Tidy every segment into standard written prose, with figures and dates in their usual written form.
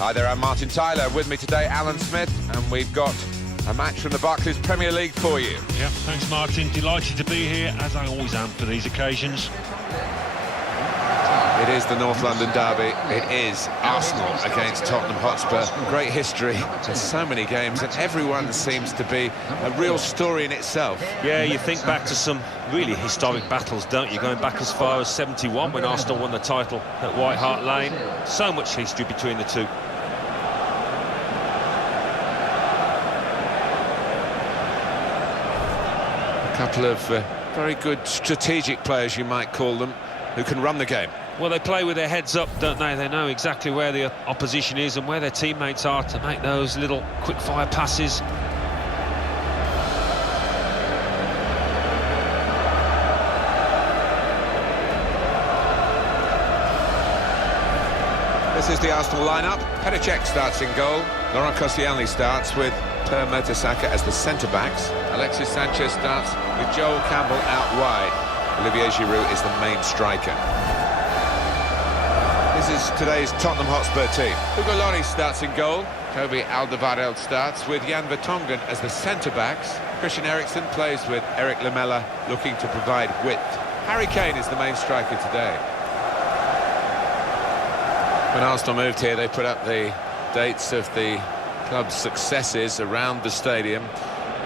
Hi there, I'm Martin Tyler. With me today, Alan Smith, and we've got a match from the Barclays Premier League for you. Yeah, thanks Martin. Delighted to be here, as I always am for these occasions. It is the North London derby. It is Arsenal against Tottenham Hotspur. Great history. There's so many games, and everyone seems to be a real story in itself. Yeah, you think back to some really historic battles, don't you? Going back as far as '71 when Arsenal won the title at White Hart Lane. So much history between the two. A couple of very good strategic players, you might call them, who can run the game. Well, they play with their heads up, don't they? They know exactly where the opposition is and where their teammates are to make those little quick-fire passes. This is the Arsenal lineup. Petr starts in goal. Laurent Koscielny starts with Per Mertesacker as the centre-backs. Alexis Sanchez starts with Joel Campbell out wide. Olivier Giroud is the main striker. This is today's Tottenham Hotspur team. Hugo Lloris starts in goal. Toby Alderweireld starts with Jan Vertonghen as the centre-backs. Christian Eriksen plays with Eric Lamela, looking to provide width. Harry Kane is the main striker today. When Arsenal moved here, they put up the dates of the club's successes around the stadium,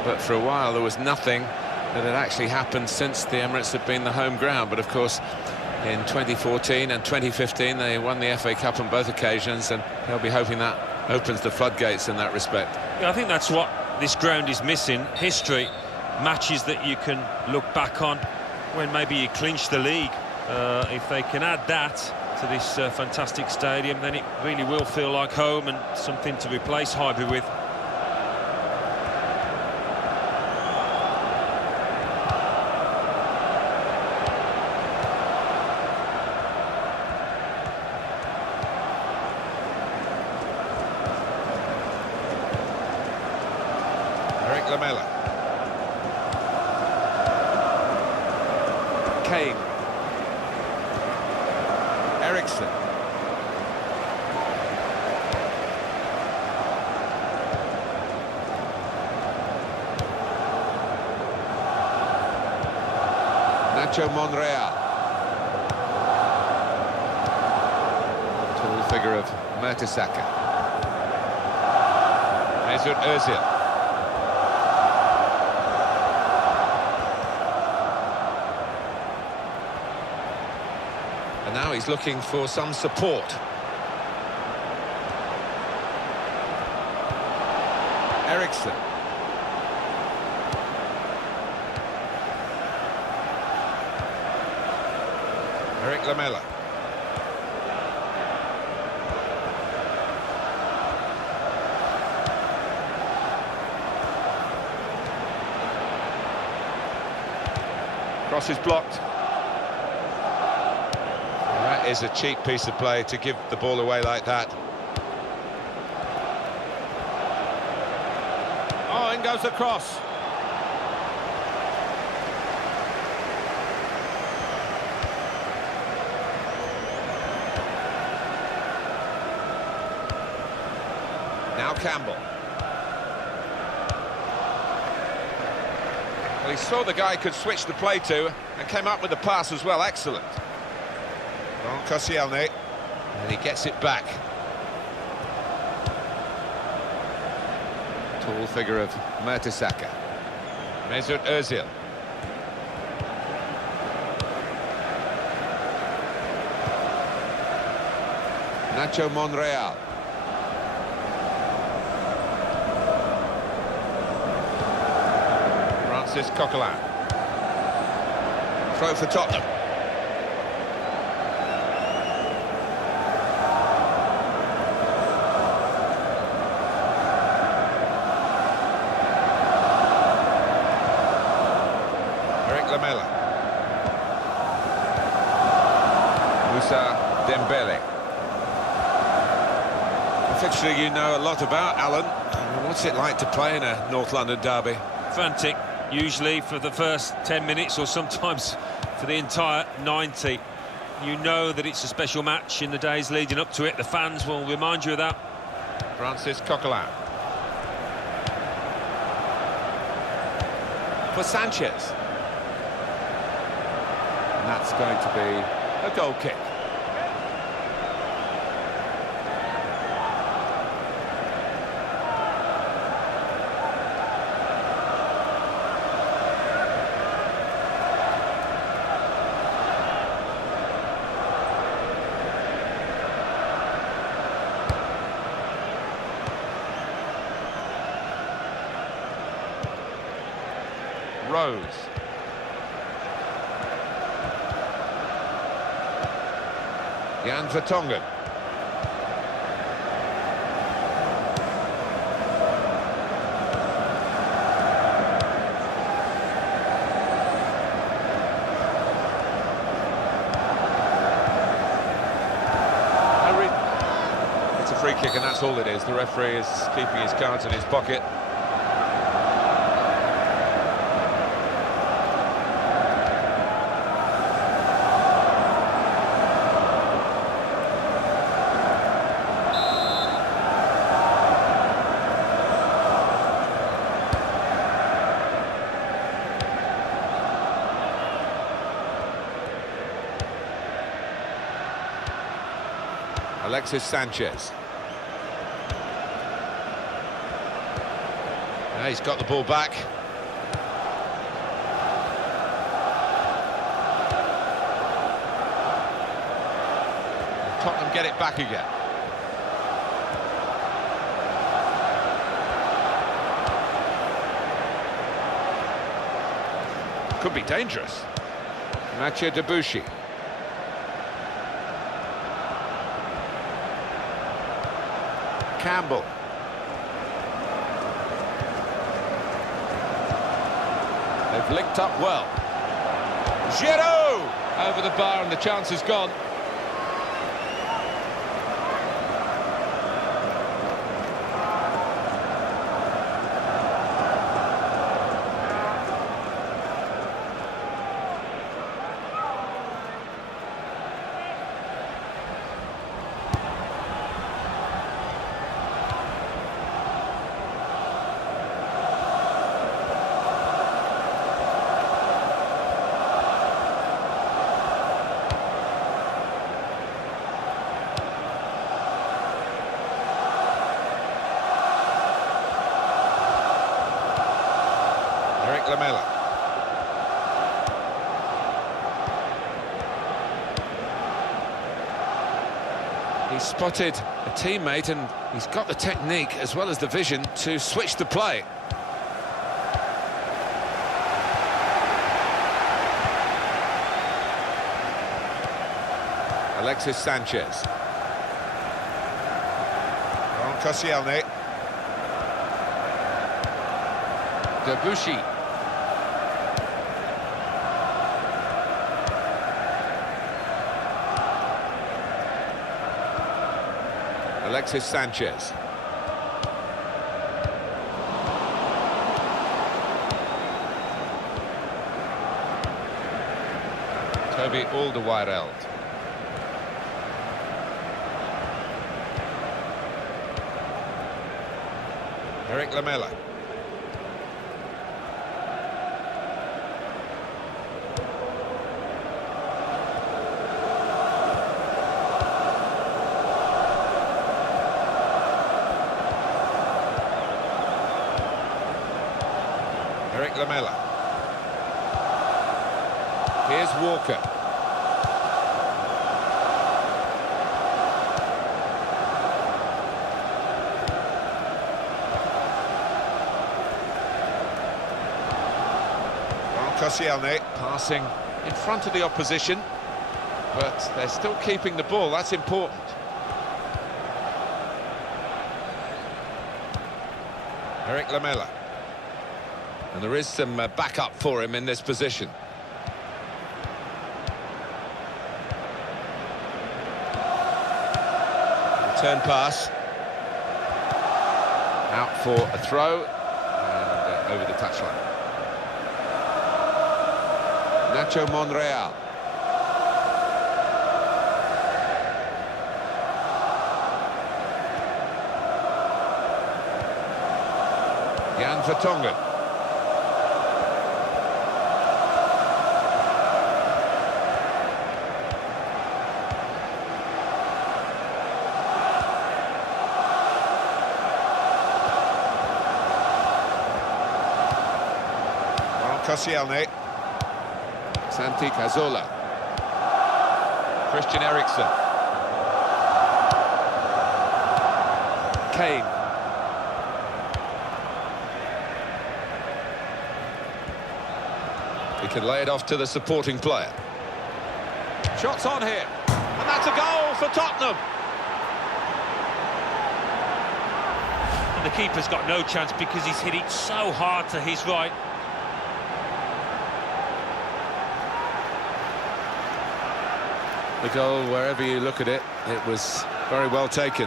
but for a while there was nothing that had actually happened since the Emirates had been the home ground. But of course, in 2014 and 2015 they won the FA Cup on both occasions, and they'll be hoping that opens the floodgates in that respect. Yeah, I think that's what this ground is missing. History, matches that you can look back on when maybe you clinch the league. If they can add that to this fantastic stadium, then it really will feel like home and something to replace Highbury with. Eric Lamela. Kane. Eriksen. Nacho Monreal. Tall figure of Mertesacker. Mesut Ozil. And now he's looking for some support. Eriksen. Eric Lamela. Cross is blocked. That is a cheap piece of play to give the ball away like that. Oh, in goes the cross. Now Campbell. Well, he saw the guy could switch the play to and came up with the pass as well. Excellent. Laurent Koscielny, and he gets it back. Tall figure of Mertesacker. Mesut Ozil. Nacho Monreal. Francis Coquelin. Throw for Tottenham. Lamela. Moussa Dembele. A fixture you know a lot about, Alan. What's it like to play in a North London derby? Frantic, usually for the first 10 minutes or sometimes for the entire 90. You know that it's a special match in the days leading up to it. The fans will remind you of that. Francis Coquelin. For Sanchez. And that's going to be a goal kick. Rose. Jan Vertonghen. It's a free kick and that's all it is. The referee is keeping his cards in his pocket. Alexis Sanchez. Yeah, he's got the ball back. Tottenham get it back again. Could be dangerous. Mathieu Debuchy. Campbell. They've linked up well. Giroud over the bar and the chance is gone. Lamela. He's spotted a teammate and he's got the technique as well as the vision to switch the play. Alexis Sanchez. Koscielny. Debuchy. Alexis Sanchez. Toby Alderweireld. Eric Lamela. Eric Lamela. Here's Walker. Koscielny passing in front of the opposition, but they're still keeping the ball. That's important. Eric Lamela. And there is some backup for him in this position. Return pass. Out for a throw. And over the touchline. Nacho Monreal. Jan Vertonghen. Koscielny. Santi Cazorla. Christian Eriksen. Kane. He can lay it off to the supporting player. Shots on here. And that's a goal for Tottenham. And the keeper's got no chance because he's hit it so hard to his right. The goal, wherever you look at it, it was very well taken.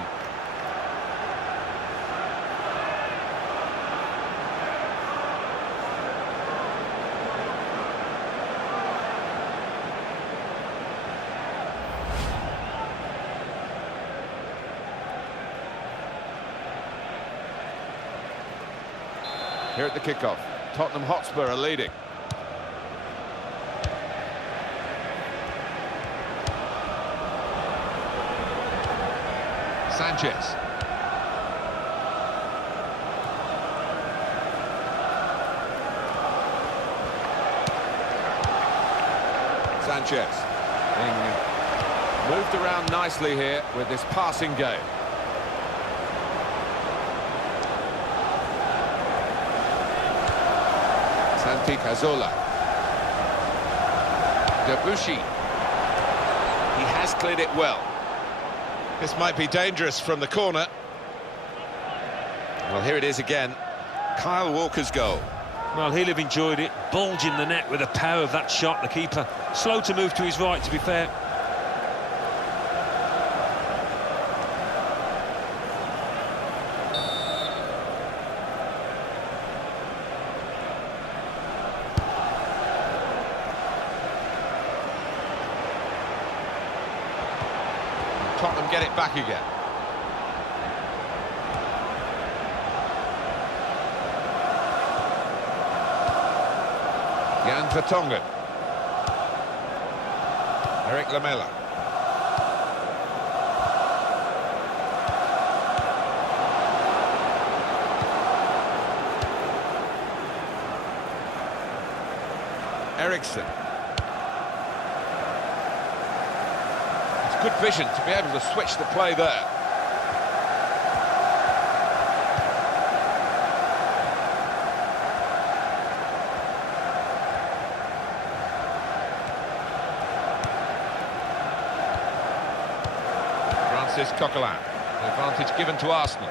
Here at the kickoff, Tottenham Hotspur are leading. Sanchez. Sanchez being moved around nicely here with this passing game. Santi Cazorla. Debuchy. He has cleared it well. This might be dangerous from the corner. Well, here it is again. Kyle Walker's goal. Well, he'll have enjoyed it. Bulging the net with the power of that shot, the keeper. Slow to move to his right, to be fair. Tottenham get it back again. Jan Vertonghen. Eric Lamela. Eriksen. Good vision to be able to switch the play there. Francis Coquelin. The advantage given to Arsenal.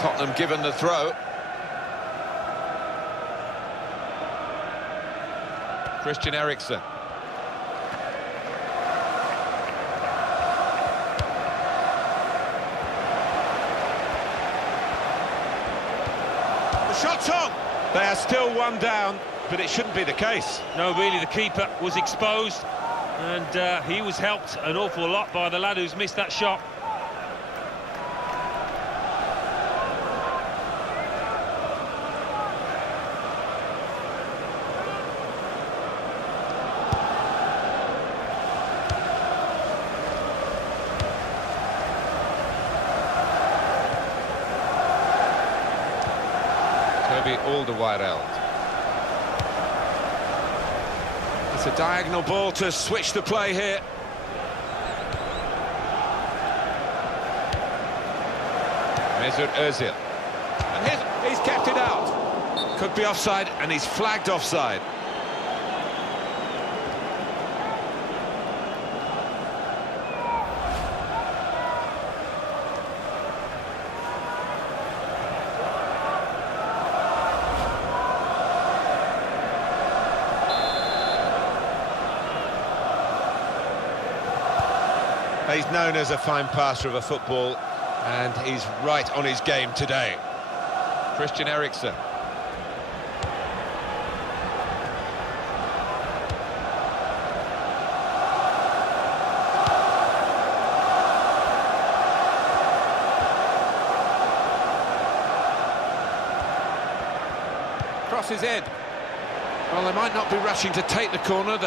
Tottenham given the throw. Christian Eriksen. Shots on! They are still one down, but it shouldn't be the case. No, really, the keeper was exposed, and he was helped an awful lot by the lad who's missed that shot. Alderweireld. It's a diagonal ball to switch the play here. Mesut Özil. And he's kept it out. Could be offside, and he's flagged offside. He's known as a fine passer of a football, and he's right on his game today. Christian Eriksen. crosses in. Well, they might not be rushing to take the corner.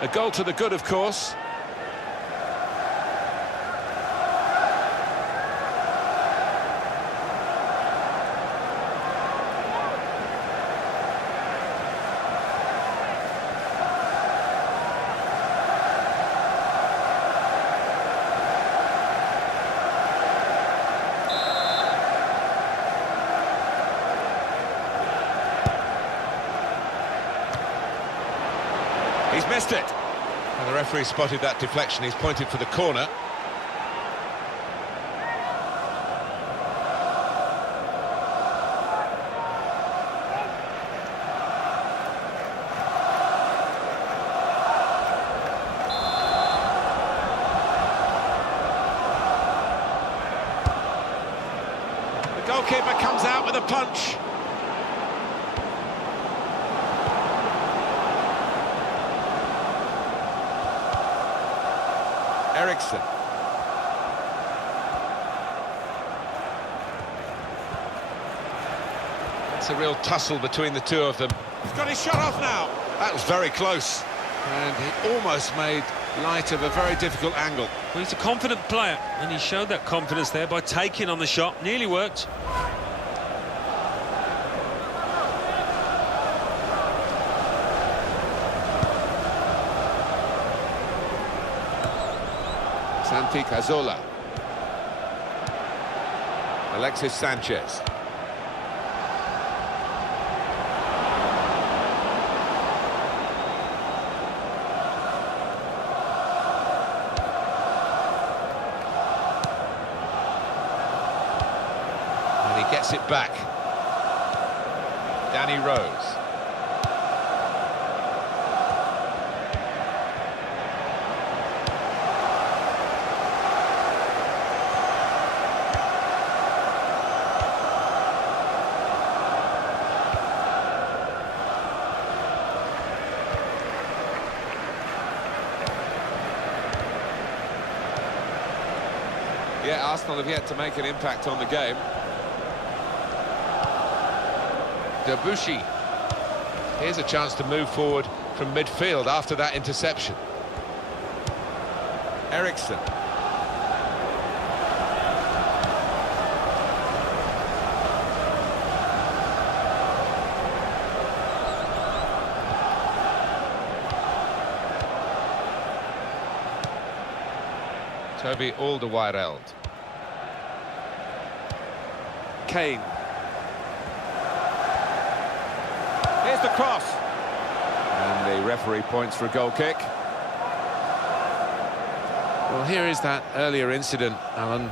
A goal to the good, of course. He's missed it. And the referee spotted that deflection. He's pointed for the corner. The goalkeeper comes out with a punch. Eriksson. It's a real tussle between the two of them. He's got his shot off now. That was very close. And he almost made light of a very difficult angle. Well, he's a confident player, and he showed that confidence there by taking on the shot. Nearly worked. Santi Cazorla. Alexis Sanchez. And he gets it back. Danny Rose. Yeah, Arsenal have yet to make an impact on the game. Debuchy. Here's a chance to move forward from midfield after that interception. Eriksson. Toby Alderweireld. Kane. Here's the cross. And the referee points for a goal kick. Well, here is that earlier incident, Alan.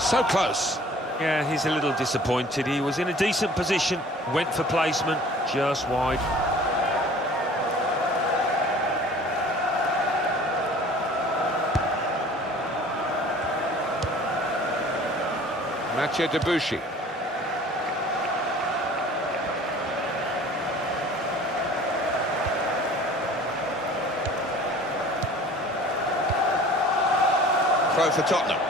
So close. Yeah, he's a little disappointed. He was in a decent position, went for placement, just wide. Mathieu Debuchy. Throw for Tottenham.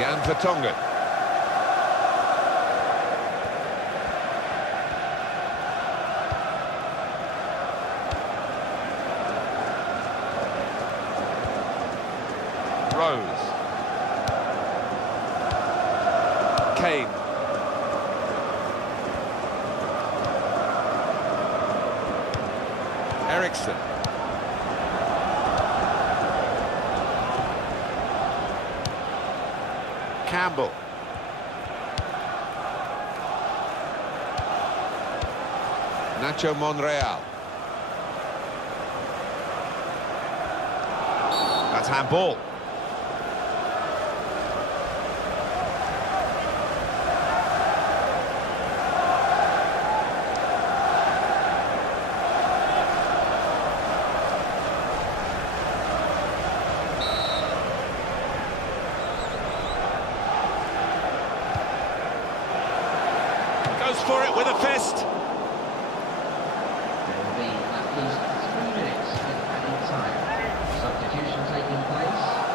Jan Vertonghen. Rose. Kane. Eriksson. Campbell. Nacho Monreal. That's handball. Goes for it with a fist. There will be at least 3 minutes of added time. Substitution taking place.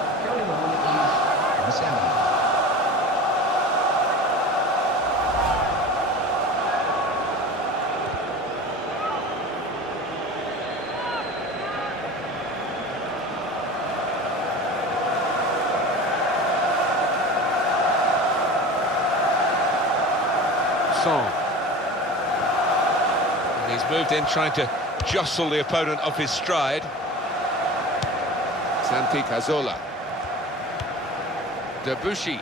He's moved in, trying to jostle the opponent off his stride. Santi Cazorla. Debussy.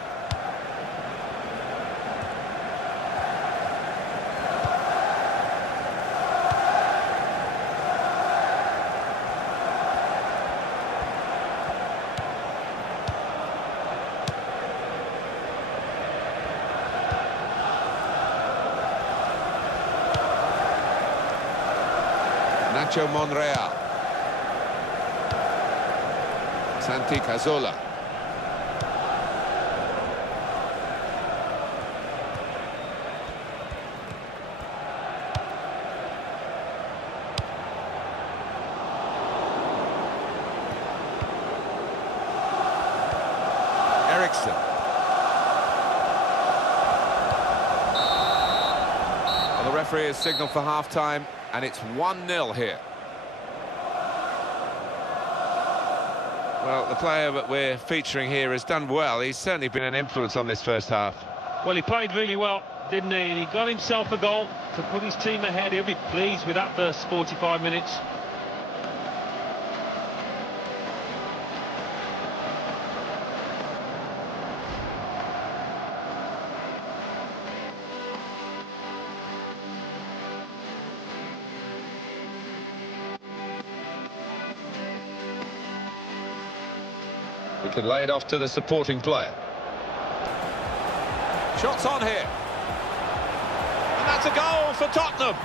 Nacho Monreal. Santi Cazorla. Eriksson. Well, the referee has signalled for half-time, and it's 1-0 here. Well, the player that we're featuring here has done well. He's certainly been an influence on this first half. Well, he played really well, didn't he? And he got himself a goal to put his team ahead. He'll be pleased with that first 45 minutes. We can lay it off to the supporting player. Shots on here. And that's a goal for Tottenham.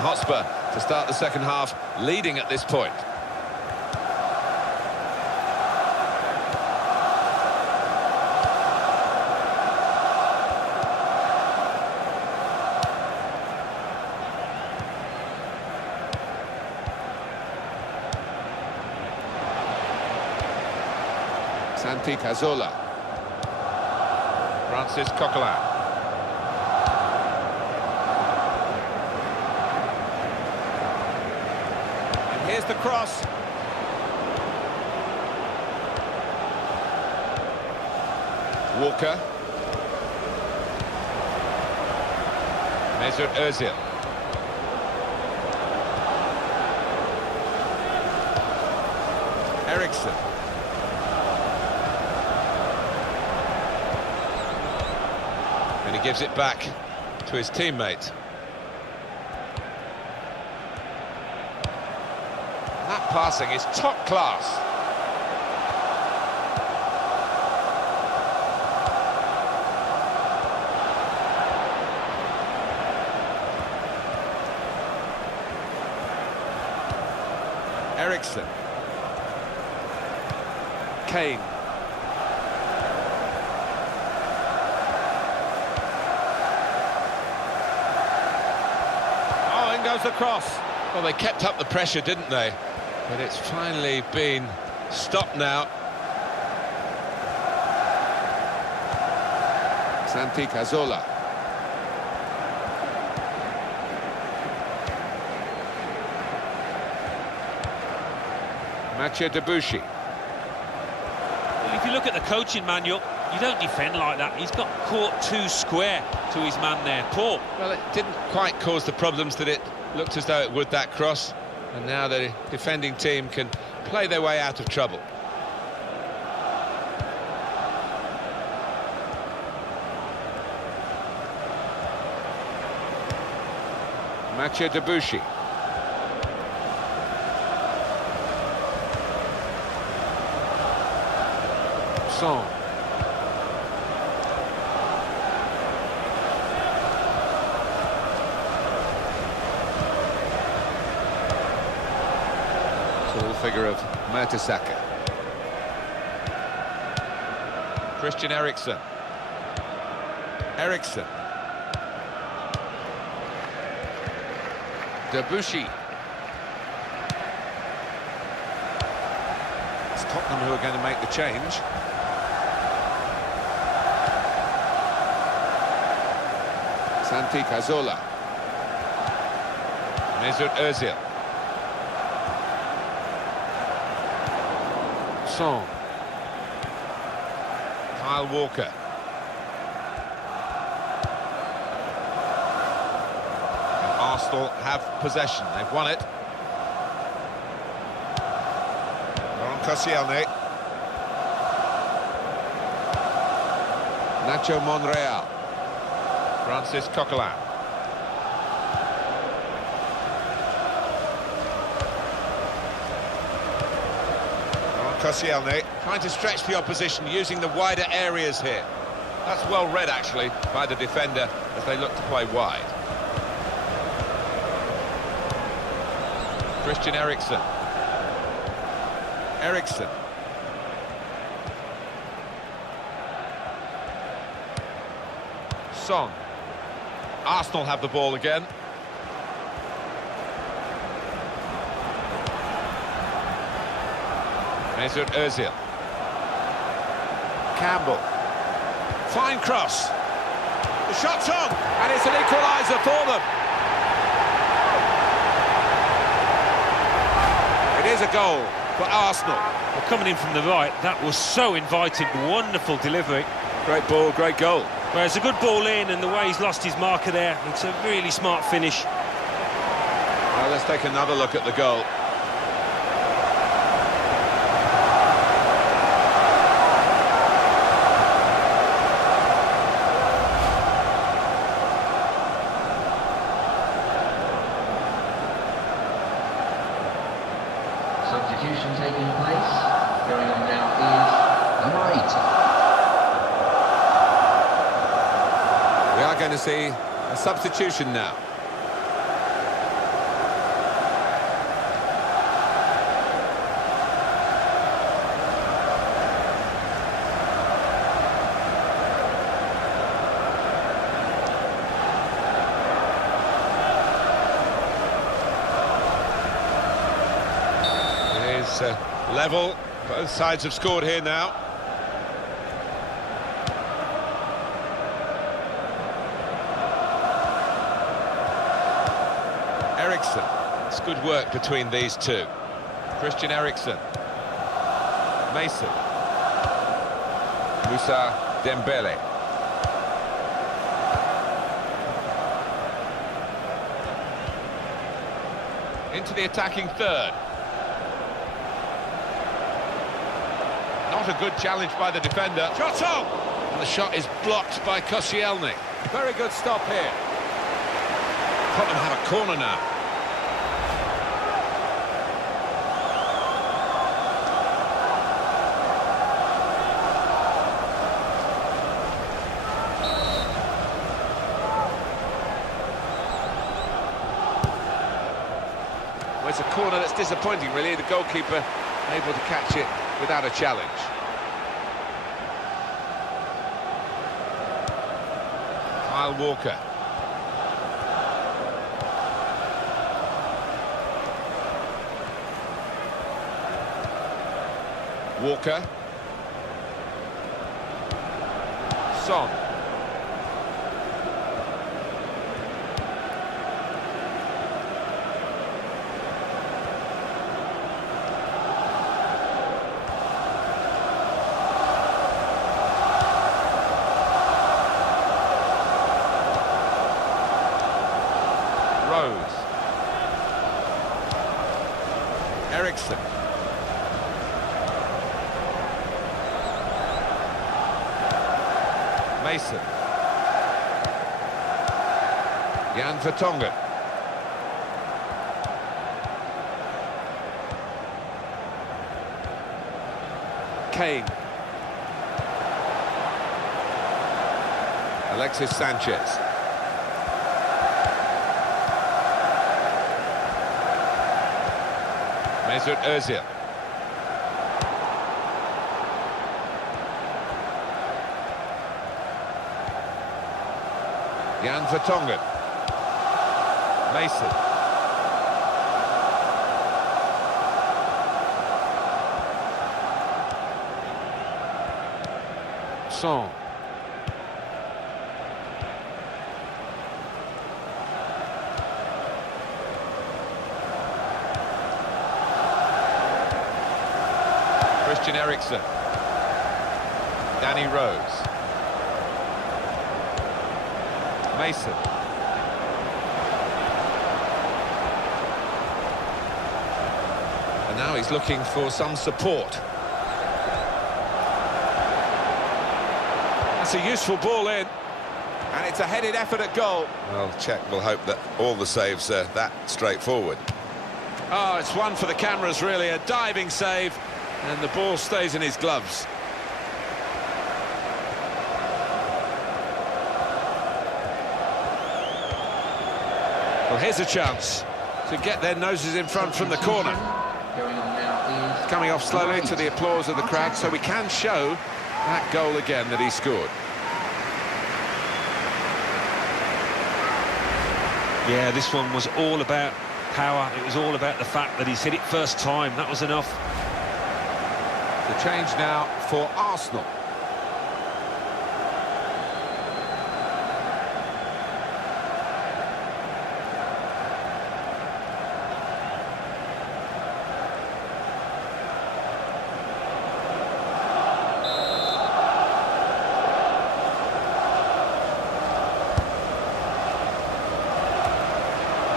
Hotspur to start the second half, leading at this point. Santi Cazorla. Francis Coquelin. And here's the cross. Walker. Mesut Özil. Eriksson. And he gives it back to his teammate. That passing is top class. Eriksson. Kane. Goes across. Well, they kept up the pressure, didn't they? But it's finally been stopped now. Santi Cazorla. Mathieu Debuchy. Well, if you look at the coaching manual, you don't defend like that. He's got caught too square to his man there. Poor. Well, it didn't quite cause the problems that it looked as though it would, that cross. And now the defending team can play their way out of trouble. Mathieu Debuchy. Son. Tall figure of Mertesacker. Christian Eriksen. Eriksen. Debuchy. It's Tottenham who are going to make the change. Santi Cazorla. Mesut Özil. Son. Kyle Walker. And Arsenal have possession. They've won it. Laurent Koscielny. Nacho Monreal. Francis Coquelin. Koscielny trying to stretch the opposition using the wider areas here. That's well read, actually, by the defender as they look to play wide. Christian Eriksen. Eriksen. Son. Arsenal have the ball again. Mesut Özil. Campbell. Fine cross. The shot's on, and it's an equaliser for them. It is a goal for Arsenal. Well, coming in from the right, that was so inviting. Wonderful delivery. Great ball, great goal. Well, it's a good ball in, and the way he's lost his marker there, it's a really smart finish. Well, let's take another look at the goal. Substitution taking place. Going on now is number 8. We are going to see a substitution now. It's a level. Both sides have scored here now. Eriksen. It's good work between these two. Christian Eriksen. Mason. Moussa Dembele. Into the attacking third. Not a good challenge by the defender. Shot on! And the shot is blocked by Koscielny. Very good stop here. Tottenham have a corner now. Well, it's a corner that's disappointing, really. The goalkeeper able to catch it without a challenge. Kyle Walker. Walker. Son. Rose. Eriksen. Mason. Jan Vertonghen. Kane. Alexis Sanchez. Mesut Özil. Jan Vertonghen. Mason. Son. Christian Eriksen. Danny Rose. Mason. And now he's looking for some support. That's a useful ball in. And it's a headed effort at goal. Well, Czech will hope that all the saves are that straightforward. Oh, it's one for the cameras, really. A diving save. And the ball stays in his gloves. Well, here's a chance to get their noses in front from the corner. Coming off slowly to the applause of the crowd, so we can show that goal again that he scored. Yeah, this one was all about power. It was all about the fact that he's hit it first time. That was enough. The change now for Arsenal.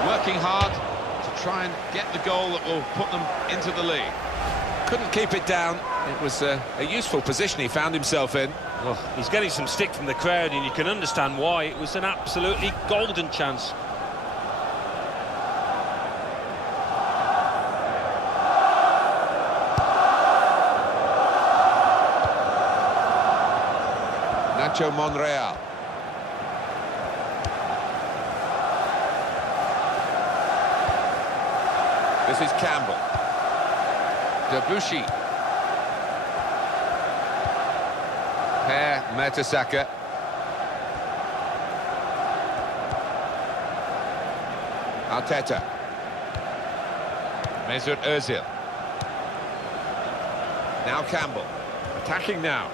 Working hard to try and get the goal that will put them into the lead. Couldn't keep it down. It was a useful position he found himself in. Well, he's getting some stick from the crowd, and you can understand why. It was an absolutely golden chance. Nacho Monreal. This is Campbell. Debuchy. Per Mertesacker. Arteta. Mesut Özil. Now Campbell, attacking now.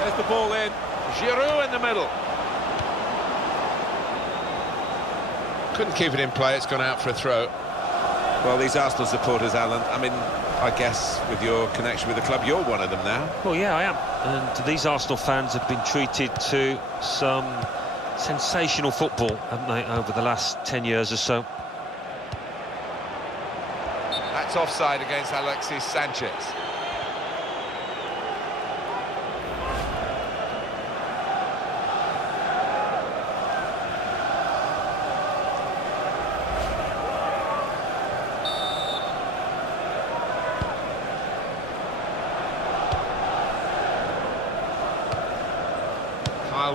There's the ball in. Giroud in the middle. Couldn't keep it in play, it's gone out for a throw. Well, these Arsenal supporters, Alan, I mean, I guess with your connection with the club, you're one of them now. Well, yeah, I am. And these Arsenal fans have been treated to some sensational football, haven't they, over the last 10 years or so. That's offside against Alexis Sanchez.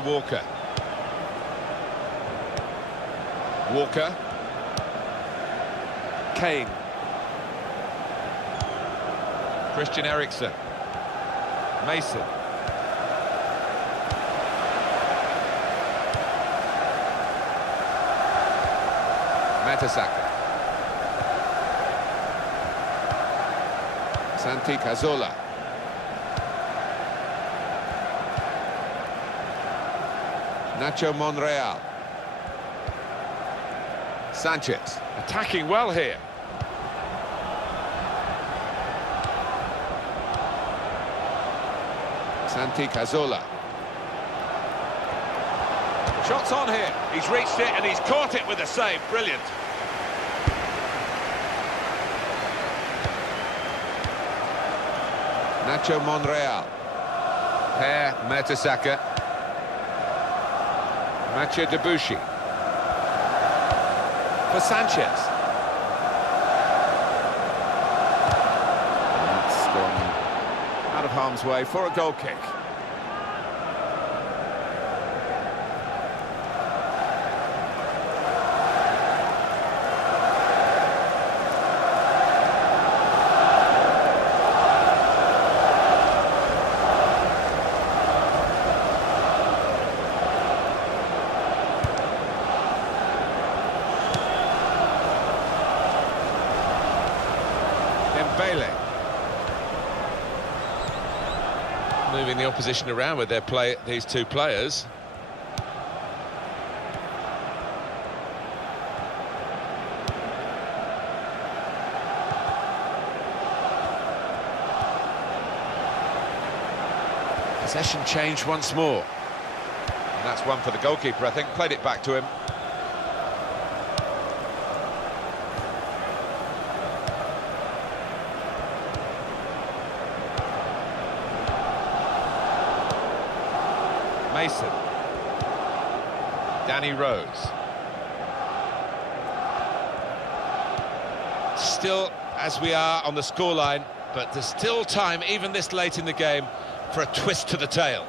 Walker. Walker. Kane. Christian Eriksen. Mason. Mertesacker. Santi Cazorla. Nacho Monreal. Sanchez, attacking well here. Santi Cazorla. Shots on here. He's reached it and he's caught it with a save. Brilliant. Nacho Monreal. Per Mertesacker. Mathieu Debuchy for Sanchez. That's gone out of harm's way for a goal kick. Moving the opposition around with their play, these two players. Possession change once more. And that's one for the goalkeeper, I think. Played it back to him. Mason. Danny Rose. Still, as we are on the scoreline, but there's still time, even this late in the game, for a twist to the tail.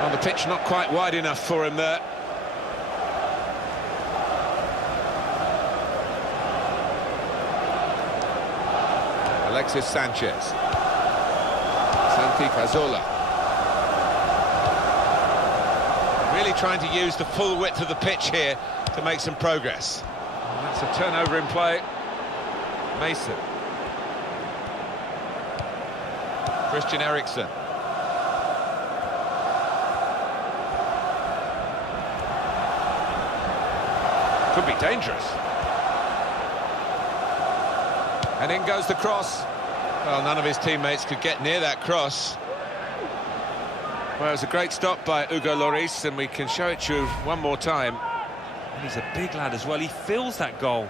On the pitch, not quite wide enough for him there. Alexis Sanchez. Santi Cazorla. Really trying to use the full width of the pitch here to make some progress. And that's a turnover in play. Mason. Christian Eriksen. Could be dangerous. And in goes the cross. Well, none of his teammates could get near that cross. Well, it was a great stop by Hugo Lloris, and we can show it to you one more time. And he's a big lad as well. He fills that goal.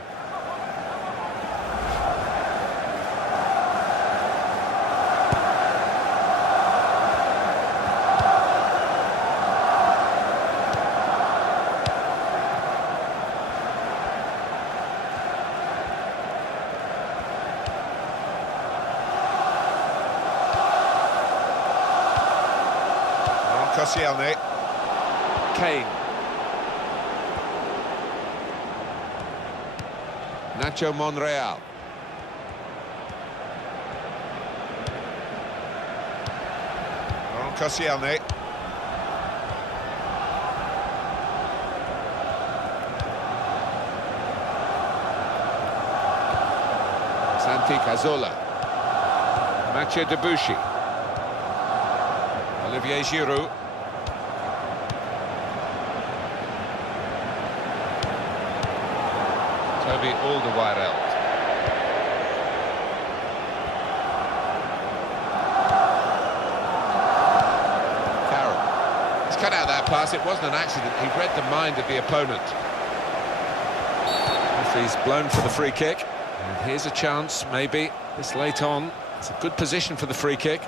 Koscielny. Kane. Nacho Monreal. Koscielny. Santi Cazorla. Mathieu Debuchy. Olivier Giroud. Toby Alderweireld. Cut out that pass. It wasn't an accident. He read the mind of the opponent. He's blown for the free kick. And here's a chance, maybe, this late on. It's a good position for the free kick.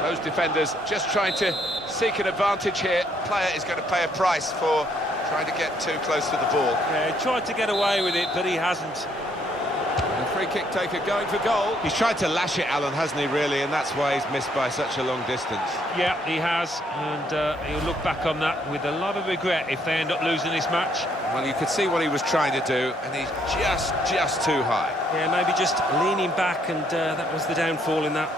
Those defenders just trying to seek an advantage here. Player is going to pay a price for trying to get too close to the ball. Yeah, he tried to get away with it, but he hasn't. And the free kick taker going for goal. He's tried to lash it, Alan, hasn't he, really? And that's why he's missed by such a long distance. Yeah, he has, and he'll look back on that with a lot of regret if they end up losing this match. Well, you could see what he was trying to do, and he's just too high. Yeah, maybe just leaning back, and that was the downfall in that.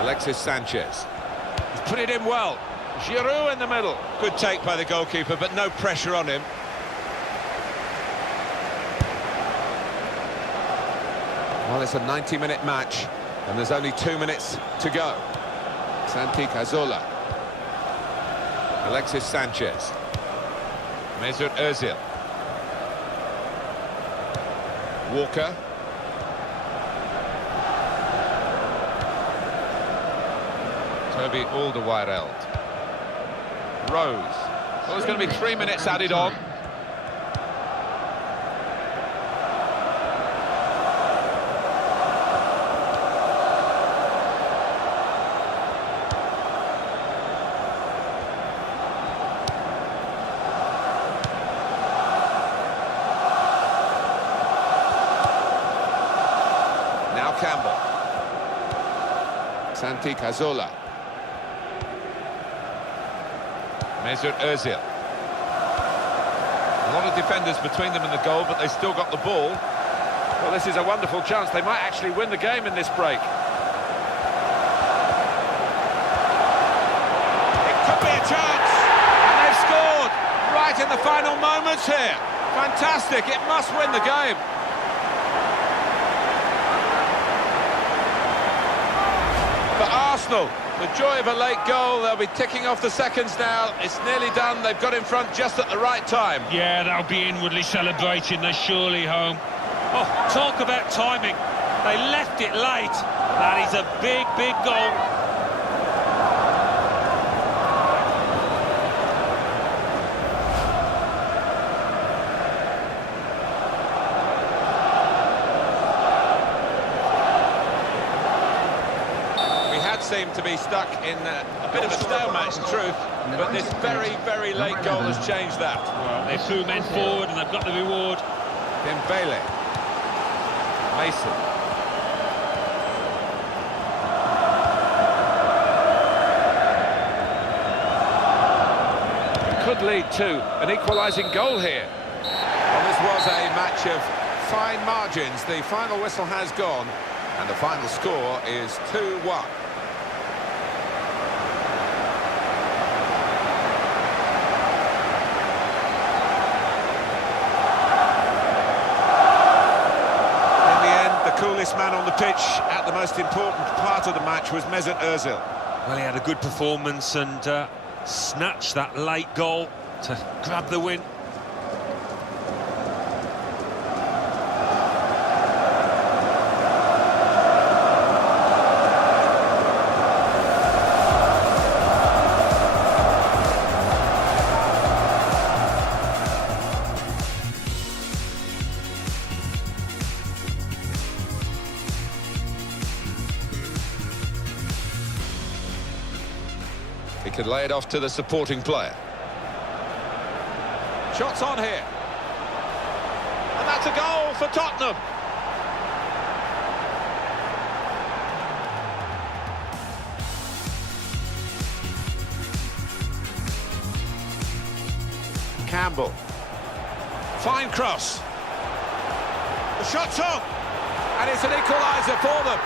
Alexis Sanchez. He's put it in well. Giroud in the middle. Good take by the goalkeeper, but no pressure on him. Well, it's a 90-minute match, and there's only 2 minutes to go. Santi Cazorla. Alexis Sanchez. Mesut Ozil. Walker. Toby Alderweireld. Rose. Well, there's going to be 3 minutes added on. Now Campbell. Santi Cazorla. Mesut Ozil. A lot of defenders between them and the goal, but they still got the ball. Well, this is a wonderful chance. They might actually win the game in this break. It could be a chance, and they've scored right in the final moments here. Fantastic, it must win the game. For Arsenal, the joy of a late goal. They'll be ticking off the seconds now. It's nearly done. They've got in front just at the right time. Yeah, they'll be inwardly celebrating. They're surely home. Oh, talk about timing. They left it late. That is a big, big goal. Seem to be stuck in a bit of a stalemate in truth, but this very, very late goal has changed that. Well, they threw men forward and they've got the reward. Dembele. Mason. could lead to an equalising goal here. Well, this was a match of fine margins. The final whistle has gone, and the final score is 2-1. The coolest man on the pitch at the most important part of the match was Mesut Ozil. Well, he had a good performance and snatched that late goal to grab the win. He could lay it off to the supporting player. Shots on here. And that's a goal for Tottenham. Campbell. Fine cross. The shot's on. And it's an equaliser for them.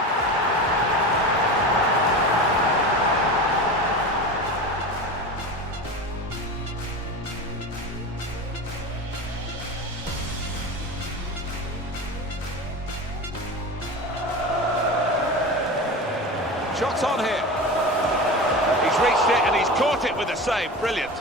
Shots on here. He's reached it and he's caught it with a save. Brilliant.